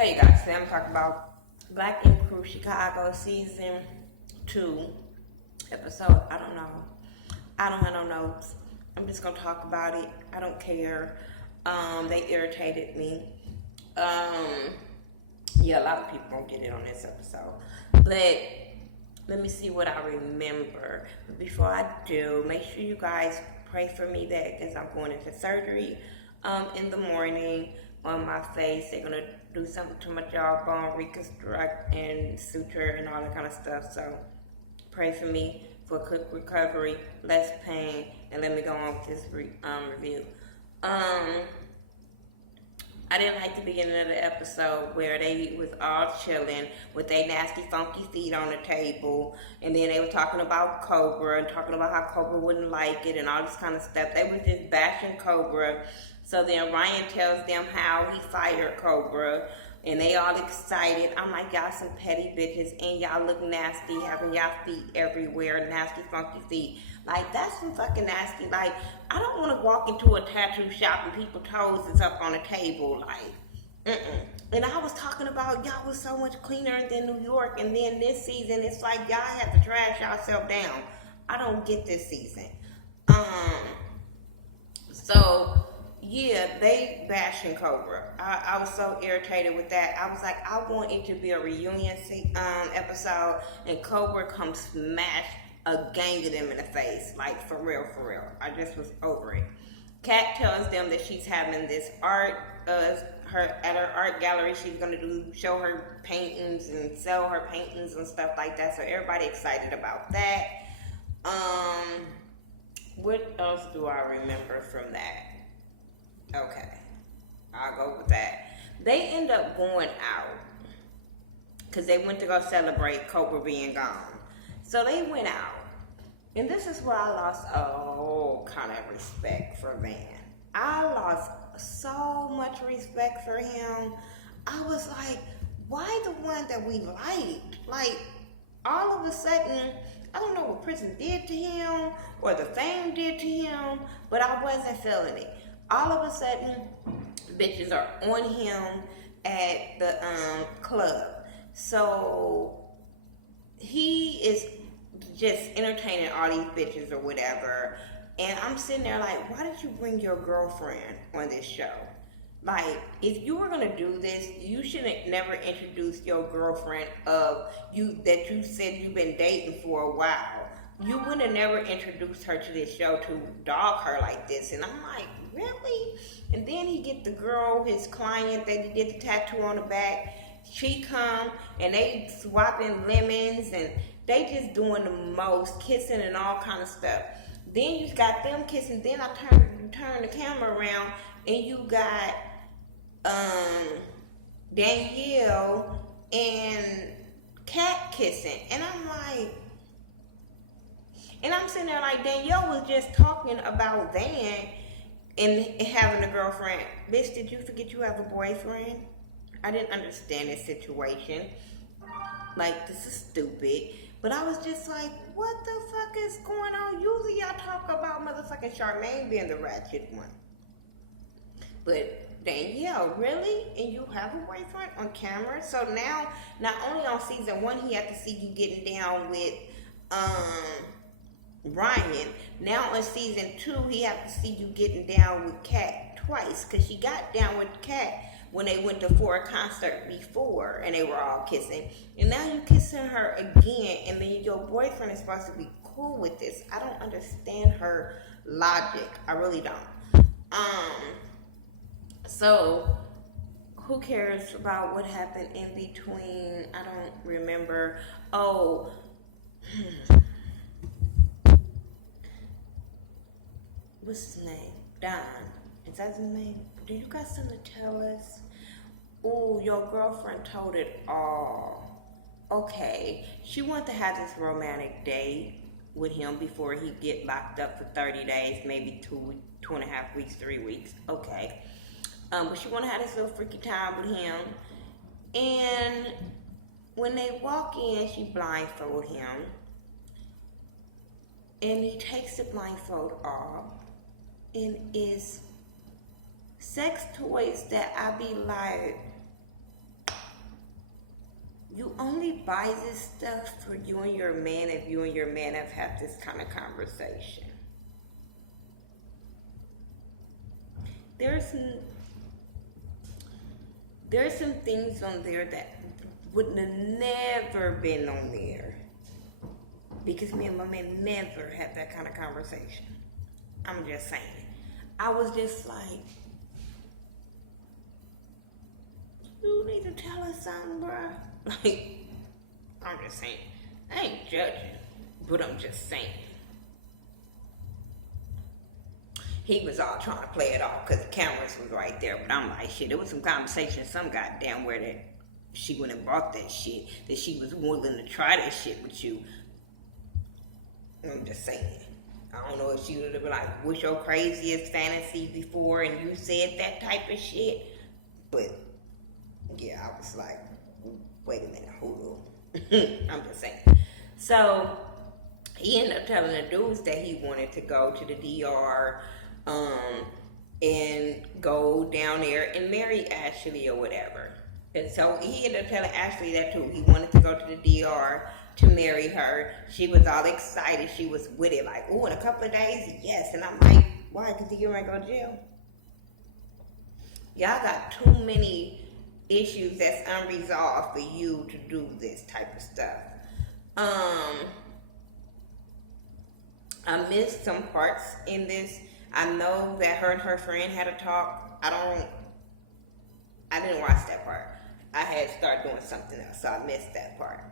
Hey you guys, today I'm talking about Black Ink Crew Chicago Season 2 episode. I don't have no notes. I'm just gonna talk about it. I don't care. They irritated me. Yeah, a lot of people won't get it on this episode. But let me see what I remember. But before I do, make sure you guys pray for me that because I'm going into surgery in the morning on my face. They're gonna do something to my jawbone, reconstruct and suture and all that kind of stuff. So pray for me for a quick recovery, less pain, and let me go on with this review. I didn't like the beginning of the episode where they was all chilling with their nasty, funky feet on the table, and then they were talking about Cobra and talking about how Cobra wouldn't like it and all this kind of stuff. They was just bashing Cobra. So then Ryan tells them how he fired Cobra, and they all excited. I'm like, y'all some petty bitches, and y'all look nasty, having y'all feet everywhere, nasty, funky feet. Like, that's some fucking nasty. Like, I don't want to walk into a tattoo shop and people's toes is up on a table. Like, And I was talking about y'all was so much cleaner than New York, and then this season, it's like y'all have to trash yourself down. I don't get this season. So... yeah, they bashing Cobra. I was so irritated with that. I was like, I want it to be a reunion episode, and Cobra come smash a gang of them in the face. Like, for real, for real. I just was over it. Kat tells them that she's having this art, at her art gallery. She's gonna show her paintings and sell her paintings and stuff like that. So everybody excited about that. What else do I remember from that? Okay, I'll go with that. They end up going out because they went to go celebrate Cobra being gone. So they went out. And this is where I lost all kind of respect for Van. I lost so much respect for him. I was like, why the one that we liked? Like, all of a sudden, I don't know what prison did to him or the fame did to him, but I wasn't feeling it. All of a sudden, bitches are on him at the club. So he is just entertaining all these bitches or whatever. And I'm sitting there like, why did you bring your girlfriend on this show? Like, if you were gonna do this, you shouldn't never introduce your girlfriend that you said you've been dating for a while. You would have never introduced her to this show to dog her like this. And I'm like, really? And then he get the girl, his client that he did the tattoo on the back. She come and they swapping lemons and they just doing the most, kissing and all kind of stuff. Then you got them kissing. Then I turn the camera around and you got Danielle and Kat kissing. And I'm like, and I'm sitting there like, Danielle was just talking about Van and having a girlfriend. Bitch, did you forget you have a boyfriend? I didn't understand this situation. Like, this is stupid. But I was just like, what the fuck is going on? Usually y'all talk about motherfucking Charmaine being the ratchet one. But Danielle, really? And you have a boyfriend on camera? So now, not only on season 1, he had to see you getting down with Ryan. Now on season 2, he have to see you getting down with Kat twice, because she got down with Kat when they went for a concert before and they were all kissing, and now you kissing her again, and then your boyfriend is supposed to be cool with this. I don't understand her logic. I really don't. So who cares about what happened in between? I don't remember. What's his name? Don. Is that his name? Do you got something to tell us? Oh, your girlfriend told it all. Okay. She wanted to have this romantic date with him before he get locked up for 30 days, maybe 2.5 weeks, 3 weeks. Okay. But she wanted to have this little freaky time with him. And when they walk in, she blindfold him. And he takes the blindfold off. And is sex toys that I be like, You only buy this stuff for you and your man if you and your man have had this kind of conversation. There's some things on there that would have never been on there because me and my man never had that kind of conversation. I'm just saying. I was just like, you need to tell us something, bruh. Like, I'm just saying. I ain't judging, but I'm just saying. He was all trying to play it off because the cameras was right there. But I'm like, shit, there was some conversation, some goddamn where that she went and bought that shit, that she was willing to try that shit with you. I'm just saying. I don't know if she would have been like, what's your craziest fantasy before and you said that type of shit. But, yeah, I was like, wait a minute, hold on. I'm just saying. So, he ended up telling the dudes that he wanted to go to the DR and go down there and marry Ashley or whatever. And so he ended up telling Ashley that too. He wanted to go to the DR to marry her. She was all excited. She was with it like, oh, in a couple of days, yes. And I'm like, why? Because he might go to jail. Y'all got too many issues that's unresolved for you to do this type of stuff. I missed some parts in this. I know that her and her friend had a talk. I didn't watch that part. I had started doing something else, so I missed that part.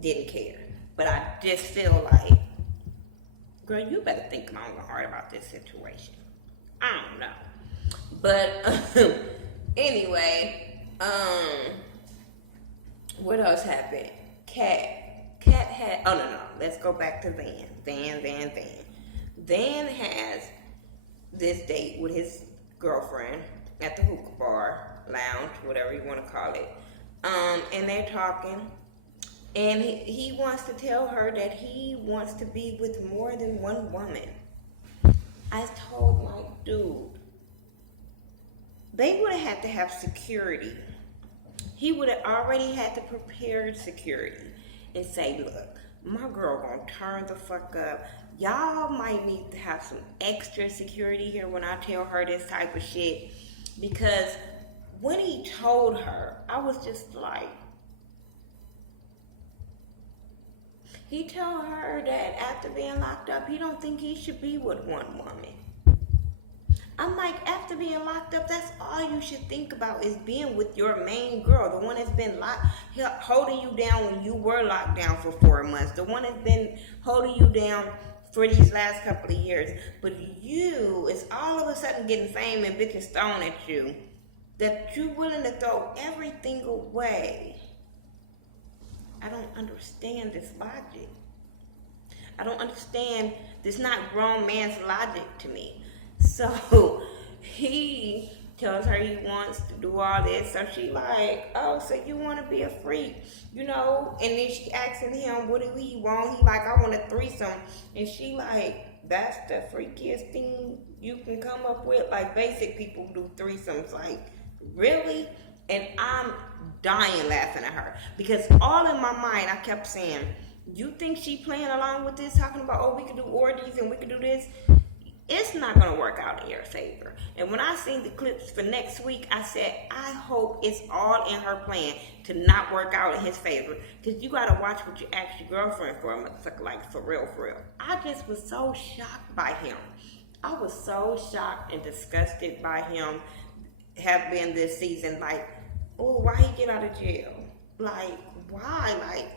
Didn't care. But I just feel like, girl, you better think long and hard about this situation. I don't know. But anyway, what else happened? Cat had, oh no, let's go back to Van. Van has this date with his girlfriend at the hookah bar, lounge, whatever you want to call it. And they're talking, and he wants to tell her that he wants to be with more than one woman. I told my dude, they would have had to have security. He would have already had to prepare security and say, look, my girl gonna turn the fuck up. Y'all might need to have some extra security here when I tell her this type of shit. Because when he told her, I was just like, he told her that after being locked up, he don't think he should be with one woman. I'm like, after being locked up, that's all you should think about is being with your main girl, the one that's been holding you down when you were locked down for 4 months, the one that's been holding you down for these last couple of years. But you is all of a sudden getting fame and bitches thrown at you that you're willing to throw everything away. I don't understand this logic. I don't understand this not grown man's logic to me. So he tells her he wants to do all this. So she like, oh, so you want to be a freak, you know? And then she asking him, what do he want? He like, I want a threesome. And she like, that's the freakiest thing you can come up with? Like, basic people do threesomes. Like, really? And I'm dying laughing at her. Because all in my mind, I kept saying, you think she playing along with this? Talking about, oh, we could do orgies and we could do this? It's not going to work out in your favor. And when I seen the clips for next week, I said, I hope it's all in her plan to not work out in his favor. Because you got to watch what you ask your girlfriend for. Like, for real. I just was so shocked by him. I was so shocked and disgusted by him have been this season. Like, oh, why he get out of jail? Like, why? Like,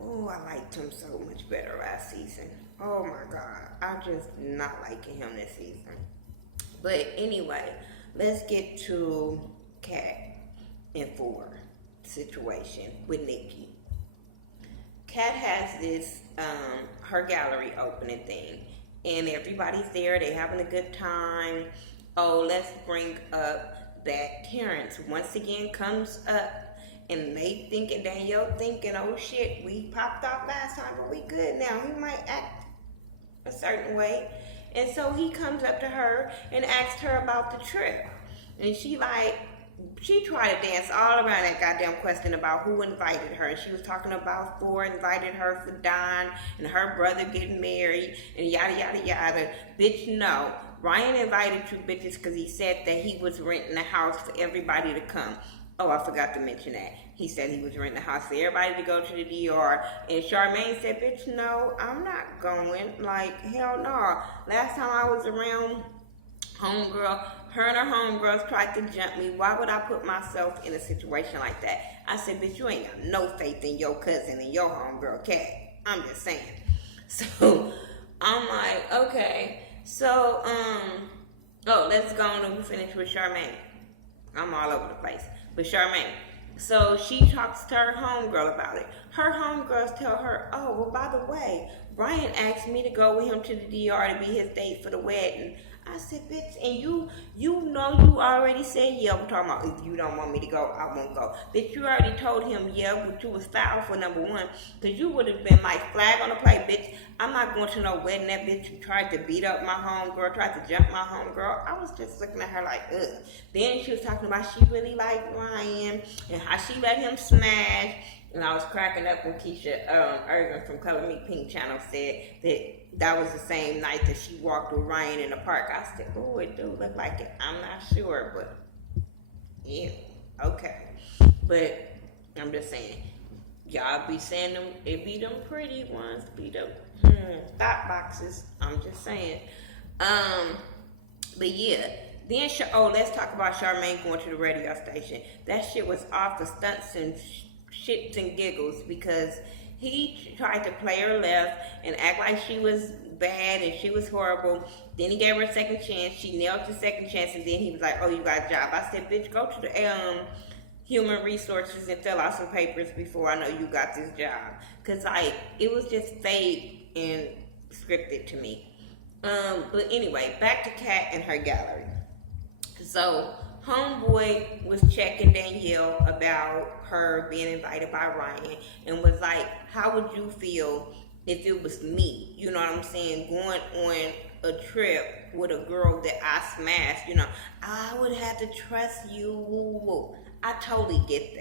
oh, I liked him so much better last season. Oh my God, I just not liking him this season. But anyway, let's get to Kat and 4 situation with Nikki. Kat has this, her gallery opening thing, and everybody's there, they're having a good time. Oh, let's bring up that Terrence once again comes up, and they thinking, Danielle thinking, oh shit, we popped off last time, but we good now. He might act a certain way. And so he comes up to her and asks her about the trip. And she like, she tried to dance all around that goddamn question about who invited her. And she was talking about Ford invited her for Don and her brother getting married and yada, yada, yada. Bitch, no. Ryan invited you bitches because he said that he was renting a house for everybody to come. Oh, I forgot to mention that. He said he was renting a house for everybody to go to the DR. And Charmaine said, bitch, no, I'm not going. Like, hell no. Last time I was around homegirl, her and her homegirls tried to jump me. Why would I put myself in a situation like that? I said, bitch, you ain't got no faith in your cousin and your homegirl, Cat. I'm just saying. So, I'm like, okay. So, let's go on and finish with Charmaine. I'm all over the place. But Charmaine. So, she talks to her homegirl about it. Her homegirls tell her, oh, well, by the way, Brian asked me to go with him to the DR to be his date for the wedding. I said, bitch, and you know you already said, yeah, I'm talking about if you don't want me to go, I won't go. Bitch, you already told him, yeah, but you was foul for number one, because you would have been like, flag on the play, bitch. I'm not going to no wedding. That bitch tried to beat up my homegirl, tried to jump my homegirl. I was just looking at her like, ugh. Then she was talking about she really liked Ryan and how she let him smash. And I was cracking up when Keisha Irvin from Color Me Pink channel said that was the same night that she walked with Ryan in the park. I said, oh, it do look like it. I'm not sure, but yeah, okay. But I'm just saying, y'all be saying them, it be them pretty ones, be them thought boxes. I'm just saying. But yeah. Then, let's talk about Charmaine going to the radio station. That shit was off the stunts and shits and giggles because he tried to play her left and act like she was bad and she was horrible. Then he gave her a second chance. She nailed the second chance, and then he was like, oh, you got a job. I said, bitch, go to the human resources and fill out some papers before I know you got this job. Because, like, it was just fake and scripted to me. But anyway, back to Kat and her gallery. So, homeboy was checking Danielle about her being invited by Ryan and was like, how would you feel if it was me? You know what I'm saying? Going on a trip with a girl that I smashed, I would have to trust you. Woo, woo. I totally get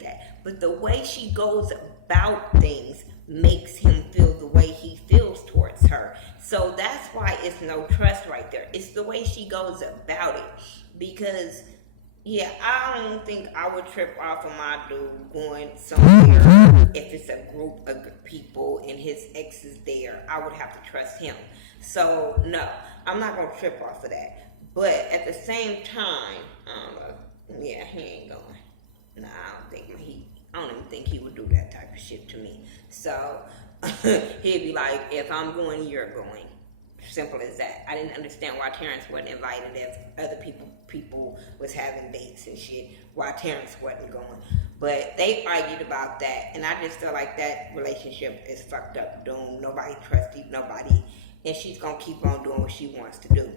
that. But the way she goes about things makes him feel the way he feels towards her. So that's why it's no trust right there. It's the way she goes about it. Because, yeah, I don't think I would trip off of my dude going somewhere if it's a group of people and his ex is there. I would have to trust him. So, no, I'm not going to trip off of that. But at the same time, yeah, he ain't going. Nah, I don't even think he would do that type of shit to me. So, he'd be like, if I'm going, you're going. Simple as that. I didn't understand why Terrence wasn't invited if other people was having dates and shit, why Terrence wasn't going. But they argued about that, and I just feel like that relationship is fucked up, doomed. Nobody trusts nobody, and she's gonna keep on doing what she wants to do.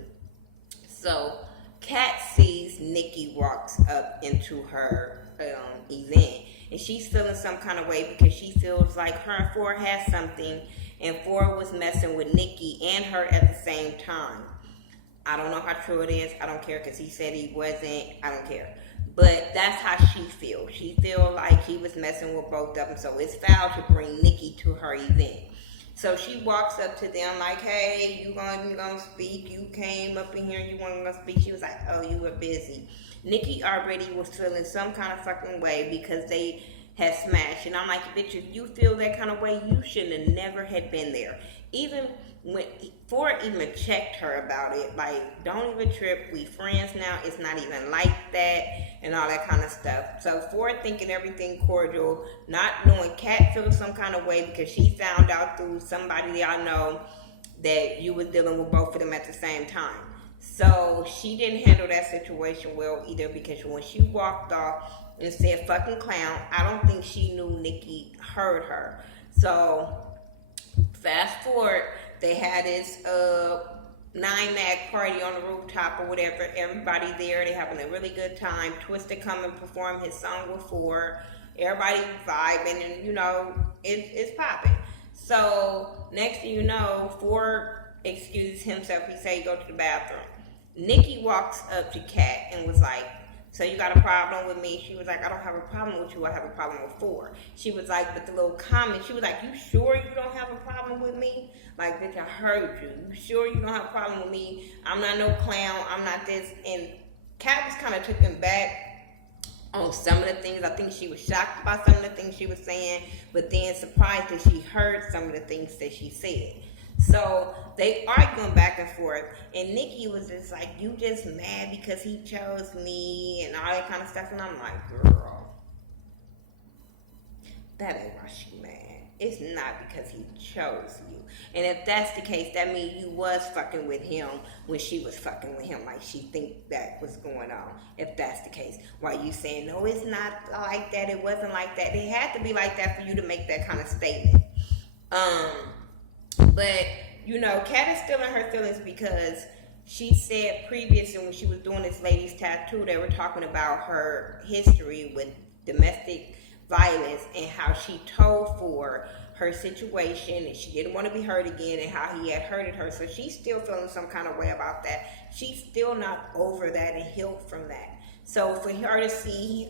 So, Kat sees Nikki walks up into her event, and she's feeling some kind of way because she feels like her and Ford has something, and Ford was messing with Nikki and her at the same time. I don't know how true it is. I don't care because he said he wasn't. I don't care. But that's how she feels. She feels like he was messing with both of them, so it's foul to bring Nikki to her event. So she walks up to them like, hey, you gonna speak? You came up in here, you weren't gonna speak. She was like, oh, you were busy. Nikki already was feeling some kind of fucking way because they had smashed. And I'm like, bitch, if you feel that kind of way, you shouldn't have never had been there. Even when Ford even checked her about it, like, don't even trip, we friends now, it's not even like that, and all that kind of stuff. So Ford thinking everything cordial, not knowing Kat feels some kind of way because she found out through somebody y'all know that you was dealing with both of them at the same time. So she didn't handle that situation well either because when she walked off and said fucking clown, I don't think she knew Nikki heard her. So fast forward, they had this 9-mag party on the rooftop or whatever. Everybody there, they having a really good time. Twister come and perform his song with Ford. Everybody vibing and it's popping. So next thing you know, Ford excuses himself. He say he go to the bathroom. Nikki walks up to Kat and was like, So you got a problem with me? She was like, I don't have a problem with you. I have a problem with 4. She was like, but the little comment, she was like, you sure you don't have a problem with me? Like, bitch, I heard you. You sure you don't have a problem with me? I'm not no clown. I'm not this. And Kat was kind of taken back on some of the things. I think she was shocked about some of the things she was saying, but then surprised that she heard some of the things that she said. So they arguing back and forth, and Nikki was just like, you just mad because he chose me and all that kind of stuff. And I'm like, girl, that ain't why she mad. It's not because he chose you. And if that's the case, that means you was fucking with him when she was fucking with him, like she think that was going on. If that's the case, why you saying, no, it's not like that, it wasn't like that. It had to be like that for you to make that kind of statement. But, you know, Kat is still in her feelings because she said previously when she was doing this lady's tattoo, they were talking about her history with domestic violence and how she told for her situation and she didn't want to be hurt again and how he had hurted her. So she's still feeling some kind of way about that. She's still not over that and healed from that. So for her to see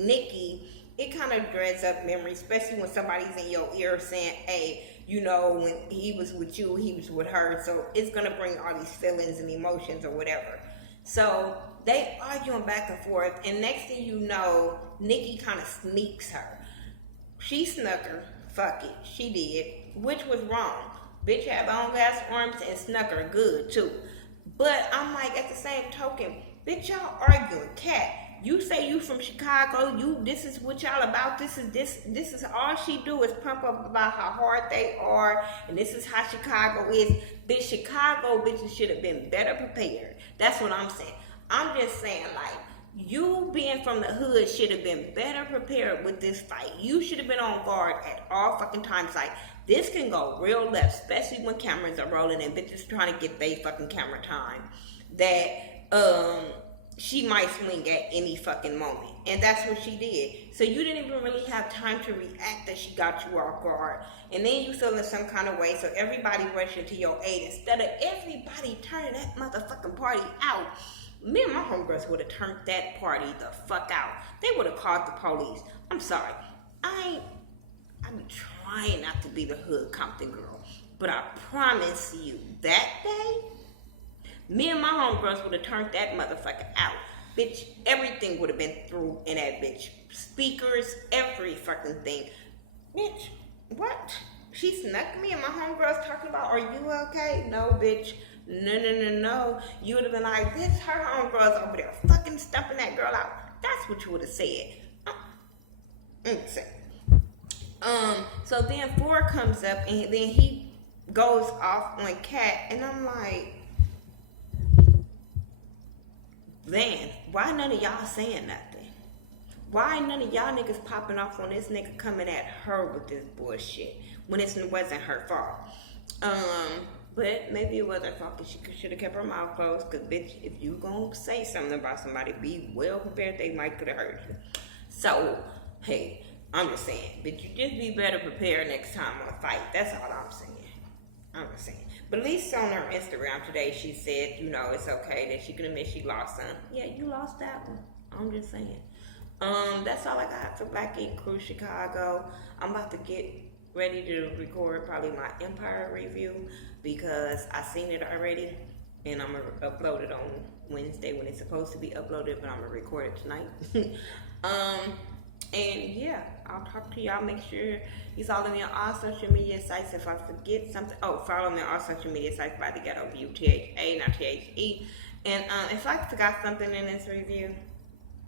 Nikki, it kind of dreads up memories, especially when somebody's in your ear saying, hey, you know, when he was with you, he was with her. So it's going to bring all these feelings and emotions or whatever. So they arguing back and forth. And next thing you know, Nikki kind of sneaks her. She snuck her. Fuck it. She did. Which was wrong. Bitch had long ass arms and snuck her good too. But I'm like, at the same token, bitch, y'all arguing. Kat, you say you from Chicago, this is what y'all about, this is all she do is pump up about how hard they are, and this is how Chicago is. Bitch, Chicago bitches should have been better prepared. That's what I'm saying. I'm just saying, like, you being from the hood should have been better prepared with this fight. You should have been on guard at all fucking times. Like, this can go real left, especially when cameras are rolling and bitches trying to get their fucking camera time. That, she might swing at any fucking moment. And that's what she did. So you didn't even really have time to react that she got you off guard. And then you feel in some kind of way. So everybody rushing to your aid. Instead of everybody turning that motherfucking party out. Me and my homegirls would have turned that party the fuck out. They would have called the police. I'm sorry. I be trying not to be the hood Compton girl. But I promise you, that day, me and my homegirls would have turned that motherfucker out. Bitch, everything would have been through in that bitch. Speakers, every fucking thing. Bitch, what? She snuck me and my homegirls talking about, are you okay? No, bitch. No. You would have been like, this, her homegirls over there fucking stumping that girl out. That's what you would have said. So then 4 comes up and then he goes off on Kat and I'm like, man, why none of y'all saying nothing? Why none of y'all niggas popping off on this nigga coming at her with this bullshit when it wasn't her fault? But maybe it was her fault because she should have kept her mouth closed. Because, bitch, if you gonna say something about somebody, be well prepared. They might could have hurt you. So, hey, I'm just saying, bitch, you just be better prepared next time on a fight. That's all I'm saying. I'm just saying. But at least on her Instagram today, she said, you know, it's okay that she could admit she lost some. Yeah, you lost that one. I'm just saying. That's all I got for Black Ink Crew Chicago. I'm about to get ready to record probably my Empire review because I seen it already and I'm gonna upload it on Wednesday when it's supposed to be uploaded, but I'm gonna record it tonight. And yeah, I'll talk to y'all. Make sure you follow me on all social media sites. If I forget something, follow me on all social media sites by Thaghettoview, THA, not THE. And if I forgot something in this review,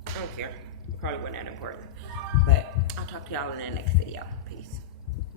I don't care. Probably wasn't that important. But I'll talk to y'all in the next video. Peace.